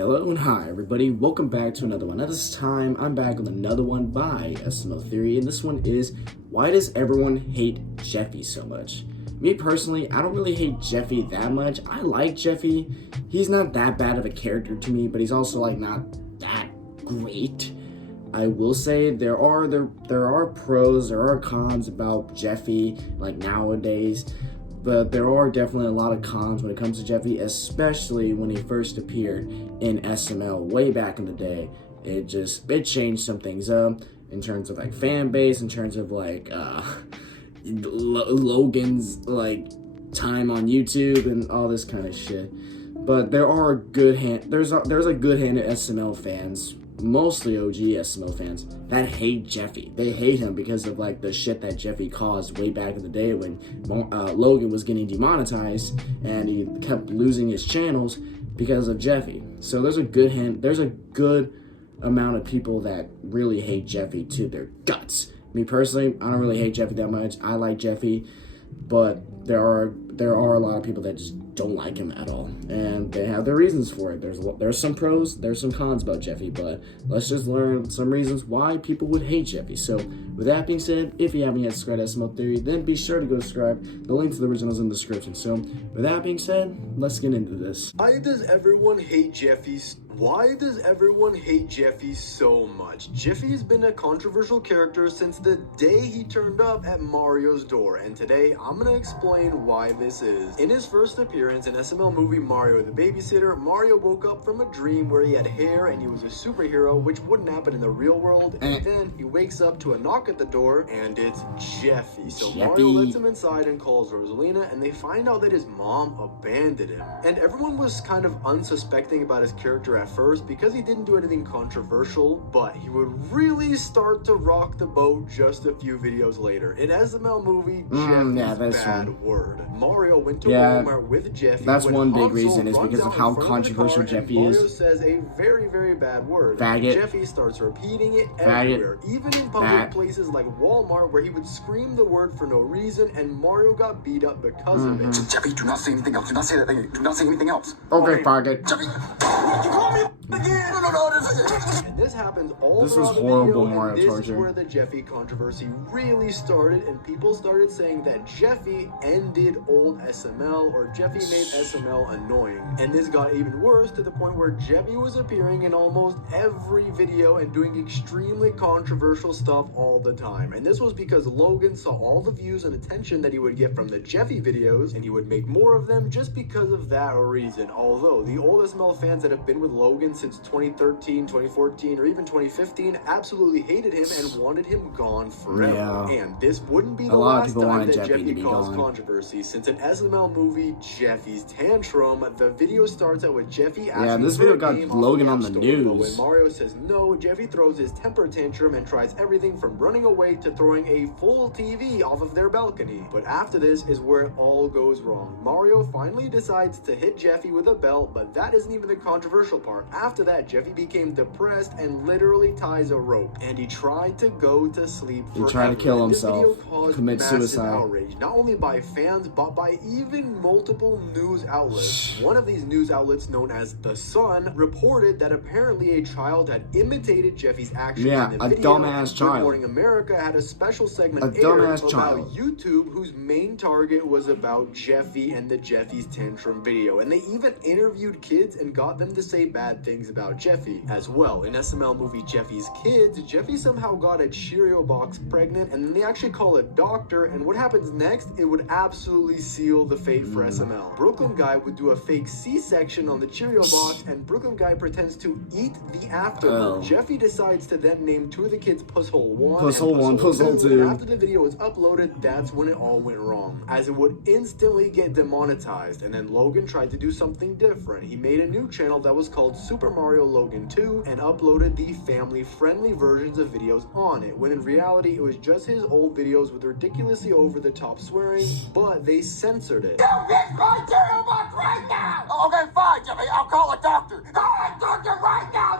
Hello and hi everybody, welcome back to another one. Now this time, I'm back with another one by SML Theory, and this one is, why does everyone hate Jeffy so much? Me personally, I don't really hate Jeffy that much. I like Jeffy. He's not that bad of a character to me, but he's also like not that great. I will say there are pros, there are cons about Jeffy like nowadays. But there are definitely a lot of cons when it comes to Jeffy, especially when he first appeared in SML way back in the day. It changed some things up in terms of like fan base, in terms of like Logan's like time on YouTube and all this kind of shit. But there are there's a good hand of SML fans, mostly OG SML fans, that hate Jeffy. They hate him because of like the shit that Jeffy caused way back in the day when Logan was getting demonetized and he kept losing his channels because of Jeffy. So there's a good amount of people that really hate Jeffy to their guts. Me personally, I don't really hate Jeffy that much. I like Jeffy, but there are a lot of people that just don't like him at all, and they have their reasons for it. There's some pros, there's some cons about Jeffy, but let's just learn some reasons why people would hate Jeffy. So with that being said, if you haven't yet subscribed to SML Theory, then be sure to go subscribe. The link to the original is in the description. So with that being said, let's get into this. Why does everyone hate Jeffy so much? Jeffy has been a controversial character since the day he turned up at Mario's door, and today I'm gonna explain why this is. In his first appearance in SML movie Mario the Babysitter, Mario woke up from a dream where he had hair and he was a superhero, which wouldn't happen in the real world, and then he wakes up to a knock at the door, and it's Jeffy. So Mario lets him inside and calls Rosalina, and they find out that his mom abandoned him. And everyone was kind of unsuspecting about his character at first because he didn't do anything controversial, but he would really start to rock the boat just a few videos later. In SML movie, Jeffy's bad word. Mario went to Walmart with Jeffy. That's one big reason is because of how controversial Jeffy is. Mario says a very, very bad word. Faggot. Jeffy starts repeating it everywhere, even in public places like Walmart, where he would scream the word for no reason, and Mario got beat up because of it. Jeffy, do not say anything else. Do not say that thing. Do not say anything else. Okay, faggot. Jeffy, you call me again? No. And this happens all This throughout was horrible the video, Mario and this torture. is where the Jeffy controversy really started, and people started saying that Jeffy ended old SML, or Jeffy made SML annoying. And this got even worse to the point where Jeffy was appearing in almost every video and doing extremely controversial stuff all the time. And this was because Logan saw all the views and attention that he would get from the Jeffy videos, and he would make more of them just because of that reason. Although the old SML fans that have been with Logan since 2013, 2014, or even 2015 absolutely hated him and wanted him gone forever. Yeah. And this wouldn't be the lot of last people time wanted that Jeffy to be caused gone. controversy. Since an SML movie, Jeffy's Tantrum, the video starts out with Jeffy asking this for video a got game Logan off on the the App Store. But when news. Mario says no, Jeffy throws his temper tantrum and tries everything from running away to throwing a full TV off of their balcony. But after this is where it all goes wrong. Mario finally decides to hit Jeffy with a belt, but that isn't even the controversial part. After that, Jeffy became depressed and literally ties a rope, and he tried to go to sleep forever. He tried to kill And this video himself, caused commit massive suicide. outrage, not only by fans, but by even multiple news outlets. One of these news outlets, known as The Sun, reported that apparently a child had imitated Jeffy's actions in the a video. dumbass Good child. Morning America had a special segment aired dumbass about child. YouTube, whose main target was about Jeffy and the Jeffy's Tantrum video. And they even interviewed kids and got them to say bad things about Jeffy as well. In SML movie Jeffy's Kids, Jeffy somehow got a Cheerio box pregnant, and then they actually call a doctor, and what happens next? It would absolutely seal the fate for SML. Brooklyn Guy would do a fake C-section on the Cheerio box, and Brooklyn Guy pretends to eat the afterbirth. Jeffy decides to then name two of the kids Pusshole 1 Pusshole and 1, Pusshole 2. And after the video was uploaded, that's when it all went wrong, as it would instantly get demonetized. And then Logan tried to do something different. He made a new channel that was called Super Mario Logan 2 and uploaded the family-friendly versions of videos on it, when in reality it was just his old videos with ridiculously over-the-top swearing, but they censored it. You get my Cheerio box right now! Okay, fine, Jeffy. I'll call a doctor. Call a doctor right now!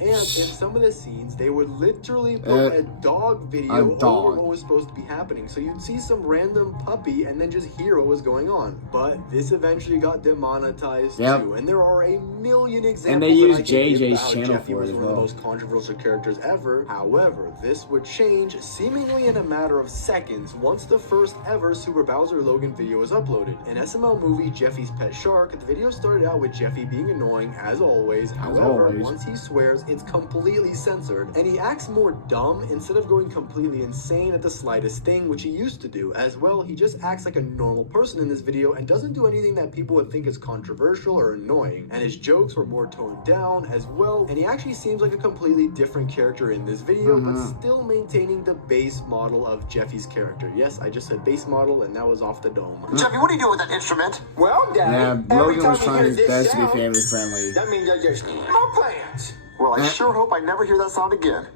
And in some of the scenes, they would literally put a dog video over what was supposed to be happening. So you'd see some random puppy and then just hear what was going on. But this eventually got demonetized too. And there are a million examples. And they used JJ's channel for it as well. One of the most controversial characters ever. However, this would change seemingly in a matter of seconds once the first ever Super Bowser Logan video was uploaded. In SML movie Jeffy's Pet Shark, the video started out with Jeffy being annoying as always. However, once he swears, it's completely censored, and he acts more dumb instead of going completely insane at the slightest thing, which he used to do. As well, he just acts like a normal person in this video and doesn't do anything that people would think is controversial or annoying. And his jokes were more toned down as well, and he actually seems like a completely different character in this video, but still maintaining the base model of Jeffy's character. Yes, I just said base model, and that was off the dome. Jeffy, what are you doing with that instrument? Well, Daddy, Logan was trying his best to be family friendly. That means I just my plans. Well, I sure hope I never hear that sound again.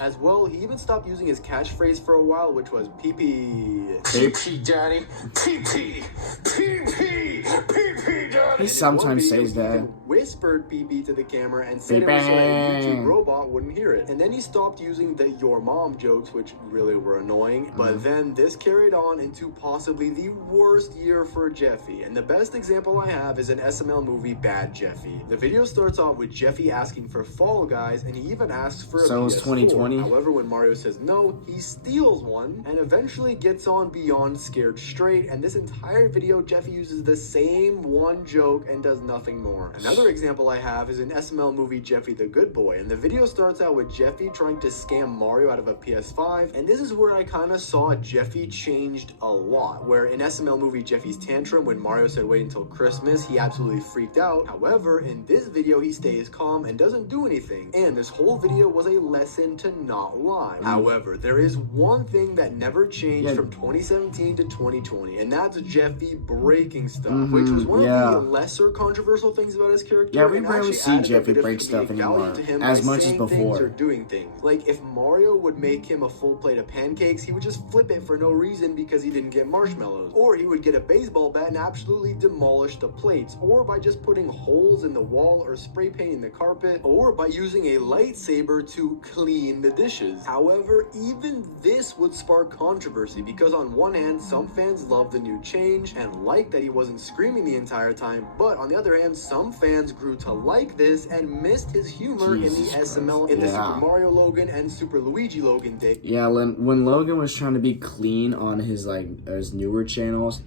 As well, he even stopped using his catchphrase for a while, which was PP. PP, Daddy. PP. PP. PP, Daddy. He sometimes says that. Whispered PP to the camera and said it was so that YouTube robot wouldn't hear it. And then he stopped using the your mom jokes, which really were annoying. But then this carried on into possibly the worst year for Jeffy. And the best example I have is an SML movie, Bad Jeffy. The video starts off with Jeffy asking for Fall Guys, and he even asks for a PS4. It's 2020. However, when Mario says no, he steals one and eventually gets on beyond scared straight. And this entire video, Jeffy uses the same one joke and does nothing more. Another example I have is an SML movie, Jeffy the Good Boy, and the video starts out with Jeffy trying to scam Mario out of a PS5, and this is where I kind of saw Jeffy changed a lot, where in SML movie Jeffy's Tantrum, when Mario said wait until Christmas, he absolutely freaked out. However, in this video, he stays calm and doesn't do anything, and this whole video was a lesson to not lie. However, there is one thing that never changed from 2017 to 2020, and that's Jeffy breaking stuff, which was one of the lesser controversial things about his character. Yeah, we rarely see Jeffy break stuff anymore, as much as before. Doing things. Like, if Mario would make him a full plate of pancakes, he would just flip it for no reason because he didn't get marshmallows. Or he would get a baseball bat and absolutely demolish the plates. Or by just putting holes in the wall or spray painting the carpet. Or by using a lightsaber to clean the dishes. However, even this would spark controversy because on one hand, some fans love the new change and like that he wasn't screaming the entire time. But on the other hand, some fans grew to like this and missed his humor in the SML, in the Super Mario Logan and Super Luigi Logan day. Yeah, when Logan was trying to be clean on his his newer channels,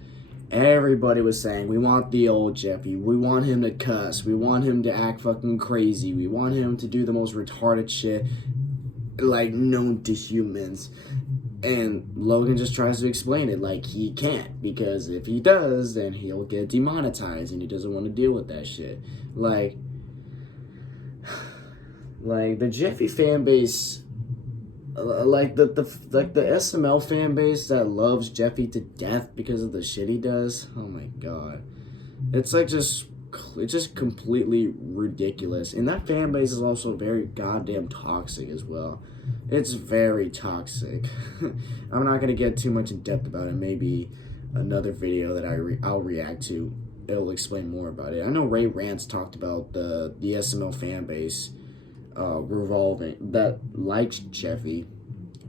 everybody was saying, we want the old Jeffy, we want him to cuss, we want him to act fucking crazy, we want him to do the most retarded shit known to humans. And Logan just tries to explain it like he can't, because if he does, then he'll get demonetized, and he doesn't want to deal with that shit. Like the Jeffy fan base, like the SML fan base that loves Jeffy to death because of the shit he does. Oh my god, it's just completely ridiculous. And that fan base is also very goddamn toxic as well. It's very toxic. I'm not gonna get too much in depth about it. Maybe another video that I'll react to, it'll explain more about it. I know Ray Rants talked about the SML fan base revolving that likes Jeffy.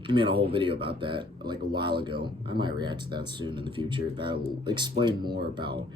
He made a whole video about that like a while ago. I might react to that soon in the future. That will explain more about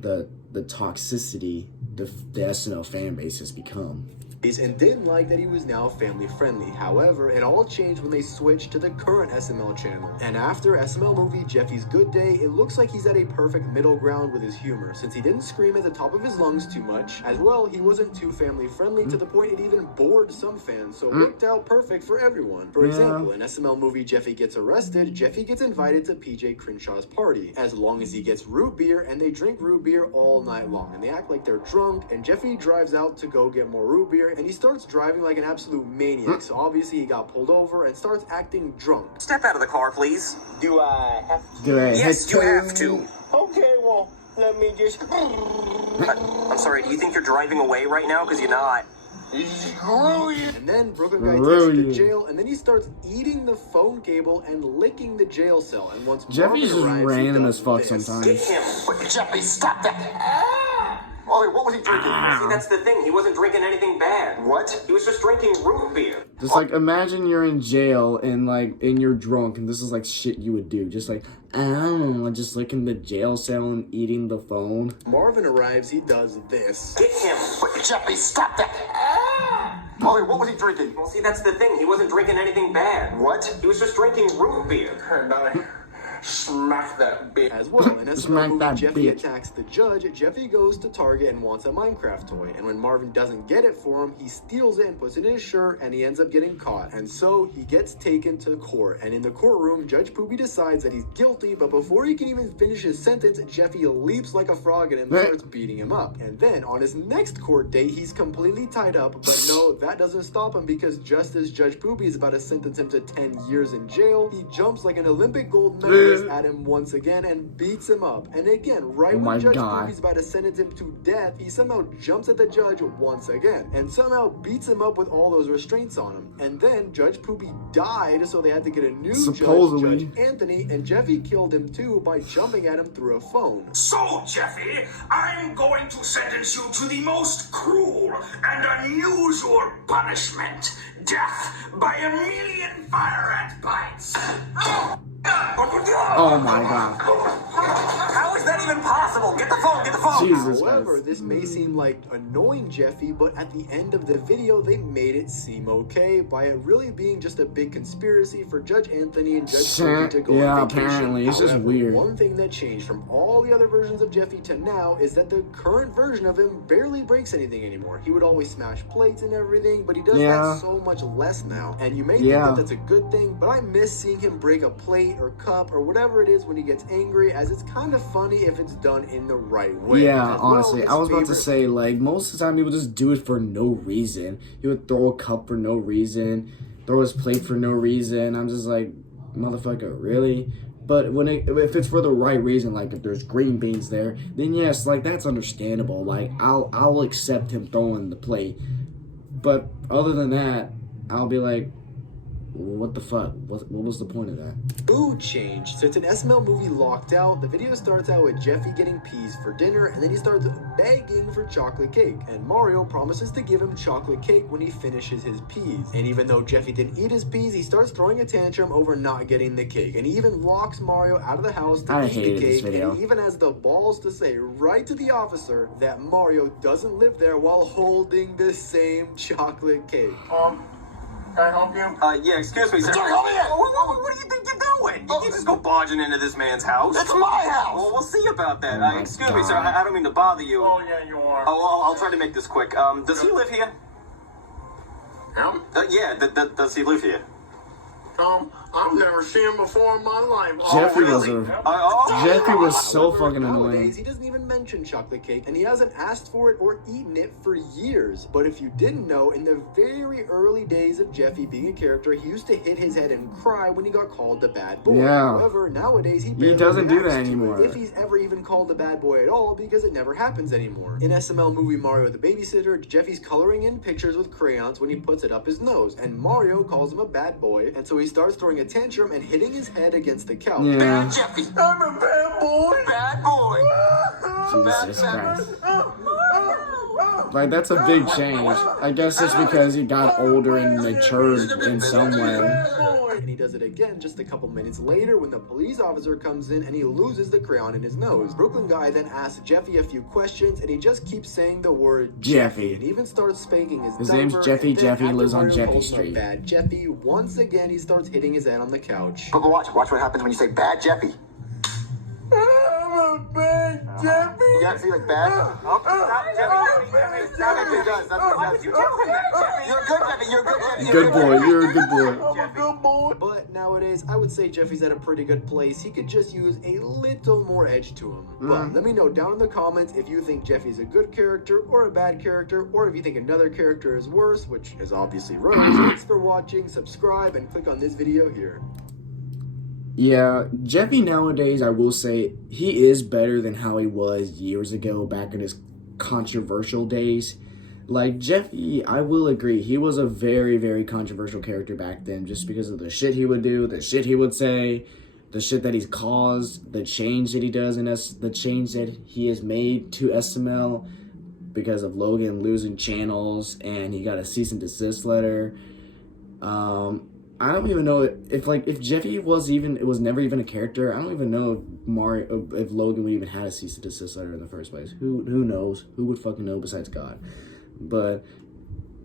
the toxicity the SML fan base has become. And didn't like that he was now family friendly. However, it all changed when they switched to the current SML channel. And after SML movie Jeffy's Good Day, it looks like he's at a perfect middle ground with his humor, since he didn't scream at the top of his lungs too much. As well, he wasn't too family friendly to the point it even bored some fans, so it worked out perfect for everyone. For example, in SML movie Jeffy Gets Arrested, Jeffy gets invited to PJ Crenshaw's party, as long as he gets root beer, and they drink root beer all night long, and they act like they're drunk, and Jeffy drives out to go get more root beer, and he starts driving like an absolute maniac. So obviously he got pulled over and starts acting drunk. Step out of the car, please. Do I have to? Yes, you have to. Okay, well, let me just... I'm sorry, do you think you're driving away right now? Because you're not. And then Brooklyn guy takes him to jail, and then he starts eating the phone cable and licking the jail cell. And once Jeffy's just random as fuck Get sometimes. him. Jeffy, stop that! Ollie, what was he drinking? See, that's the thing. He wasn't drinking anything bad. What? He was just drinking root beer. Just like imagine you're in jail and you're drunk and this is like shit you would do. Just like, oh, just like in the jail cell and eating the phone. Marvin arrives, he does this. Get him. Wait, Jeffy, stop that! Ollie, what was he drinking? Well, see, that's the thing. He wasn't drinking anything bad. What? He was just drinking root beer. Smack that bitch. As well, in Smack SML movie, that Jeffy bitch. attacks the judge. Jeffy goes to Target and wants a Minecraft toy. And when Marvin doesn't get it for him, he steals it and puts it in his shirt, and he ends up getting caught. And so he gets taken to court. And in the courtroom, Judge Poopy decides that he's guilty, but before he can even finish his sentence, Jeffy leaps like a frog at him and starts beating him up. And then on his next court date, he's completely tied up, but no, that doesn't stop him, because just as Judge Poopy is about to sentence him to 10 years in jail, he jumps like an Olympic gold medalist at him once again and beats him up. And again, right when Judge Poopy's about to sentence him to death, he somehow jumps at the judge once again and somehow beats him up with all those restraints on him. And then Judge Poopy died, so they had to get a new Supposedly. judge, Judge Anthony, and Jeffy killed him too by jumping at him through a phone. So, Jeffy, I'm going to sentence you to the most cruel and unusual punishment. Death by 1,000,000 fire ant bites. Oh my god. How is that even possible? Get the phone, get the phone. Jesus However, Christ. this may seem like annoying Jeffy, but at the end of the video, they made it seem okay by it really being just a big conspiracy for Judge Anthony and Judge Poopy to go Yeah, on vacation. apparently. It's just However, weird. One thing that changed from all the other versions of Jeffy to now is that the current version of him barely breaks anything anymore. He would always smash plates and everything, but he does that so much less now. And you may think that that's a good thing, but I miss seeing him break a plate or cup or whatever it is when he gets angry, as it's kind of funny if it's done in the right way. Yeah, As well, honestly, his I was about to favorite- say, like, most of the time he would just do it for no reason. He would throw a cup for no reason, throw his plate for no reason. I'm just like, motherfucker, really? But if it's for the right reason, like if there's green beans there, then yes, like that's understandable. Like I'll accept him throwing the plate. But other than that, I'll be like, what the fuck? What was the point of that? Food change. So it's an SML movie Locked Out. The video starts out with Jeffy getting peas for dinner, and then he starts begging for chocolate cake. And Mario promises to give him chocolate cake when he finishes his peas. And even though Jeffy didn't eat his peas, he starts throwing a tantrum over not getting the cake. And he even locks Mario out of the house to eat the cake. And he even has the balls to say right to the officer that Mario doesn't live there while holding the same chocolate cake. Can I help you? Yeah, excuse me, sir. Don't help me! What do you think you're doing? You can't just go barging into this man's house. It's my house! Well, we'll see about that. Oh my Excuse me, sir. God. I don't mean to bother you. Oh, yeah, you are. Oh, I'll try to make this quick. Does he live here? Him? Yeah, does he live here? I've never seen him before in my life. Jeffy was really? Jeffy was so However, fucking annoying. nowadays, he doesn't even mention chocolate cake, and he hasn't asked for it or eaten it for years. But if you didn't know, in the very early days of Jeffy being a character, he used to hit his head and cry when he got called a bad boy. Yeah. However, nowadays, he barely doesn't do reacts that to it, anymore. if he's ever even called a bad boy at all, because it never happens anymore. In SML movie Mario the Babysitter, Jeffy's coloring in pictures with crayons when he puts it up his nose, and Mario calls him a bad boy, and so he starts throwing a tantrum and hitting his head against the couch. Yeah. Bad Jeffy. I'm a bad boy. Bad boy. Jesus Christ. Like, that's a big change. I guess it's because he got older and matured in some way. And he does it again just a couple minutes later when the police officer comes in and he loses the crayon in his nose. Brooklyn guy then asks Jeffy a few questions, and he just keeps saying the word Jeffy. and even starts spanking his His name's diaper, Jeffy. and then Jeffy after lives on Mario Jeffy calls him a Street. Bad Jeffy. Once again, he starts hitting his head on the couch. But watch what happens when you say bad Jeffy. I'm a bad Jeffy. You gotta say like bad. Stop, Jeffy. Why would you tell him that, Jeffy? You're a good Jeffy. You're a good Jeffy. Good boy. You're a good boy. I'm a good boy. But nowadays, I would say Jeffy's at a pretty good place. He could just use a little more edge to him. But let me know down in the comments if you think Jeffy's a good character or a bad character, or if you think another character is worse, which is obviously Rose. Thanks for watching, subscribe, and click on this video here. Yeah, Jeffy nowadays, I will say, he is better than how he was years ago, back in his controversial days. Like, Jeffy, I will agree, he was a very, very controversial character back then, just because of the shit he would do, the shit he would say, the shit that he's caused, the change that he does in us, the change that he has made to SML. because of Logan losing channels and he got a cease and desist letter. I don't even know if Jeffy was never even a character. I don't even know if Logan would even had a cease and desist letter in the first place. Who knows? Who would fucking know besides God? But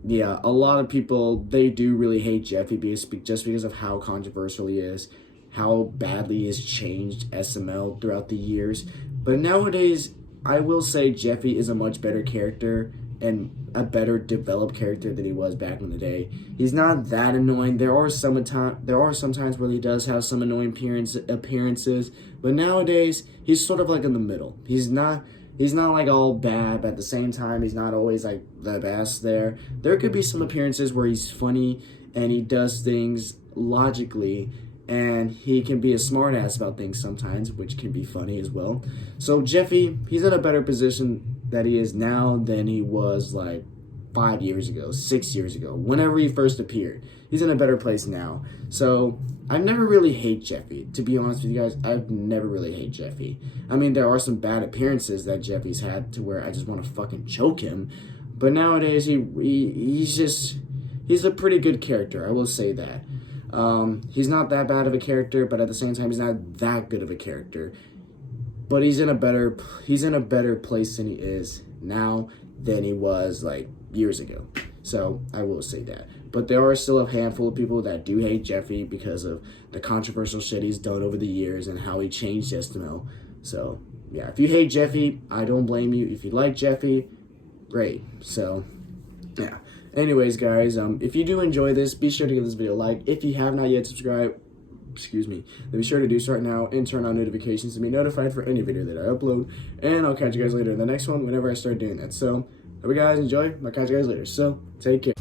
yeah, a lot of people, they do really hate Jeffy just because of how controversial he is, how badly he has changed SML throughout the years. But nowadays, I will say Jeffy is a much better character and a better developed character than he was back in the day. He's not that annoying. There are some times where he does have some annoying appearances, but nowadays he's sort of like in the middle. He's not like all bad, but at the same time he's not always like the best there. There could be some appearances where he's funny and he does things logically, and he can be a smartass about things sometimes, which can be funny as well. So Jeffy, he's in a better position that he is now than he was like 5 years ago, 6 years ago, whenever he first appeared. He's in a better place now. So I've never really hate Jeffy. To be honest with you guys, I've never really hate Jeffy. I mean, there are some bad appearances that Jeffy's had to where I just want to fucking choke him. But nowadays, he's a pretty good character. I will say that. He's not that bad of a character, but at the same time, he's not that good of a character. But he's in a better place than he is now than he was like years ago. So I will say that. But there are still a handful of people that do hate Jeffy because of the controversial shit he's done over the years and how he changed SML. So yeah, if you hate Jeffy, I don't blame you. If you like Jeffy, great. So yeah. Anyways, guys, if you do enjoy this, be sure to give this video a like. If you have not yet subscribed, then be sure to do so right now and turn on notifications to be notified for any video that I upload. And I'll catch you guys later in the next one whenever I start doing that. So, hope you guys enjoy. I'll catch you guys later. So, take care.